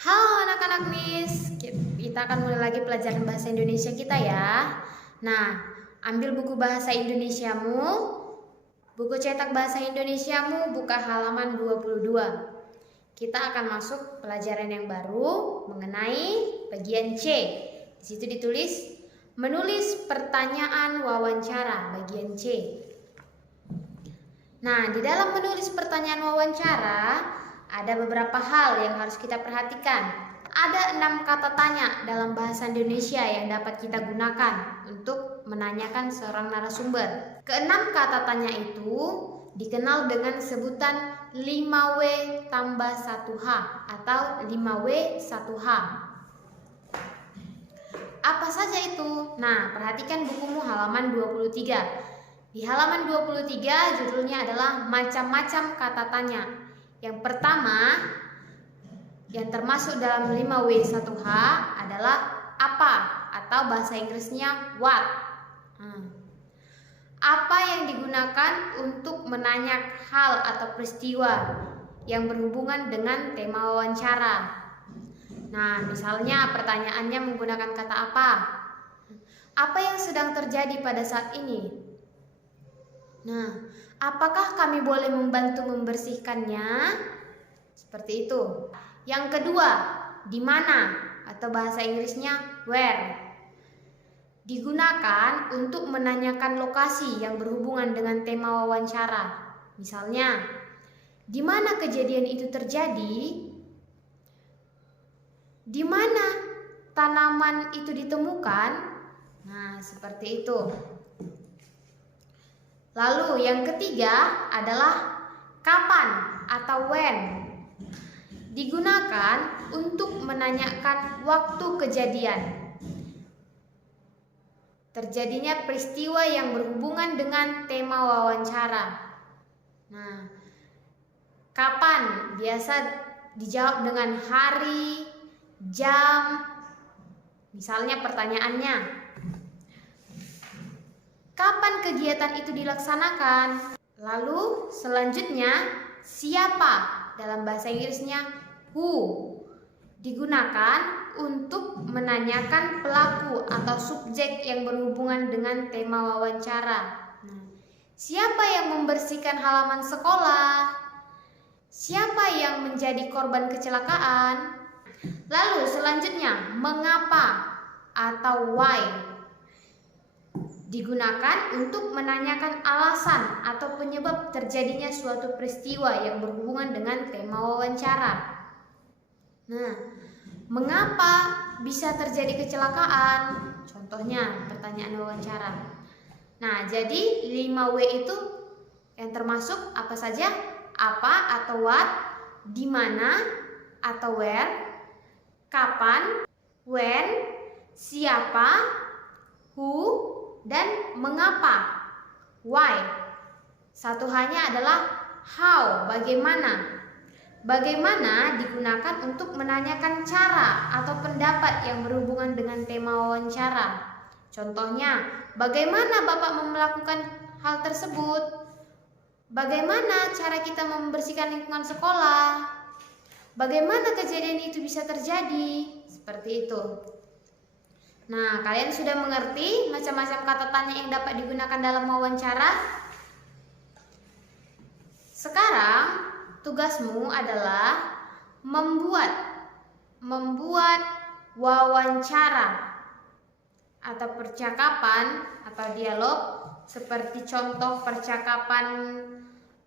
Halo anak-anak Miss, kita akan mulai lagi pelajaran bahasa Indonesia kita ya. Nah, ambil buku bahasa Indonesiamu, buku cetak bahasa Indonesiamu, buka halaman 22. Kita akan masuk pelajaran yang baru mengenai bagian C. Di situ ditulis menulis pertanyaan wawancara bagian C. Nah, di dalam menulis pertanyaan wawancara ada beberapa hal yang harus kita perhatikan. Ada 6 kata tanya dalam bahasa Indonesia yang dapat kita gunakan untuk menanyakan seorang narasumber. Keenam kata tanya itu dikenal dengan sebutan 5W tambah 1H atau 5W1H. Apa saja itu? Nah, perhatikan bukumu halaman 23. Di halaman 23 judulnya adalah macam-macam kata tanya. Yang pertama, yang termasuk dalam 5W1H adalah apa atau bahasa Inggrisnya what. Apa yang digunakan untuk menanya hal atau peristiwa yang berhubungan dengan tema wawancara. Nah, misalnya pertanyaannya menggunakan kata apa? Apa yang sedang terjadi pada saat ini? Nah, apakah kami boleh membantu membersihkannya? Seperti itu. Yang kedua, di mana atau bahasa Inggrisnya where. Digunakan untuk menanyakan lokasi yang berhubungan dengan tema wawancara. Misalnya, di mana kejadian itu terjadi? Di mana tanaman itu ditemukan? Nah, seperti itu. Lalu yang ketiga adalah kapan atau when. Digunakan untuk menanyakan waktu kejadian. Terjadinya peristiwa yang berhubungan dengan tema wawancara. Nah, kapan biasa dijawab dengan hari, jam. Misalnya pertanyaannya, kapan kegiatan itu dilaksanakan? Lalu selanjutnya, siapa? Dalam bahasa Inggrisnya who. Digunakan untuk menanyakan pelaku atau subjek yang berhubungan dengan tema wawancara. Siapa yang membersihkan halaman sekolah? Siapa yang menjadi korban kecelakaan? Lalu selanjutnya, mengapa atau why. Digunakan untuk menanyakan alasan atau penyebab terjadinya suatu peristiwa yang berhubungan dengan tema wawancara. Nah, mengapa bisa terjadi kecelakaan? Contohnya pertanyaan wawancara. Nah, jadi 5W itu yang termasuk apa saja? Apa atau what, di mana atau where, kapan, when, siapa, who, dan mengapa, why. Satu hanya adalah how, bagaimana. Bagaimana digunakan untuk menanyakan cara atau pendapat yang berhubungan dengan tema wawancara. Contohnya, bagaimana Bapak melakukan hal tersebut? Bagaimana cara kita membersihkan lingkungan sekolah? Bagaimana kejadian itu bisa terjadi? Seperti itu. Nah, kalian sudah mengerti macam-macam kata tanya yang dapat digunakan dalam wawancara? Sekarang tugasmu adalah membuat wawancara atau percakapan atau dialog seperti contoh percakapan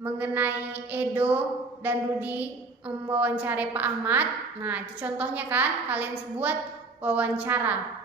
mengenai Edo dan Rudi mewawancarai Pak Ahmad. Nah, itu contohnya kan, kalian buat wawancara.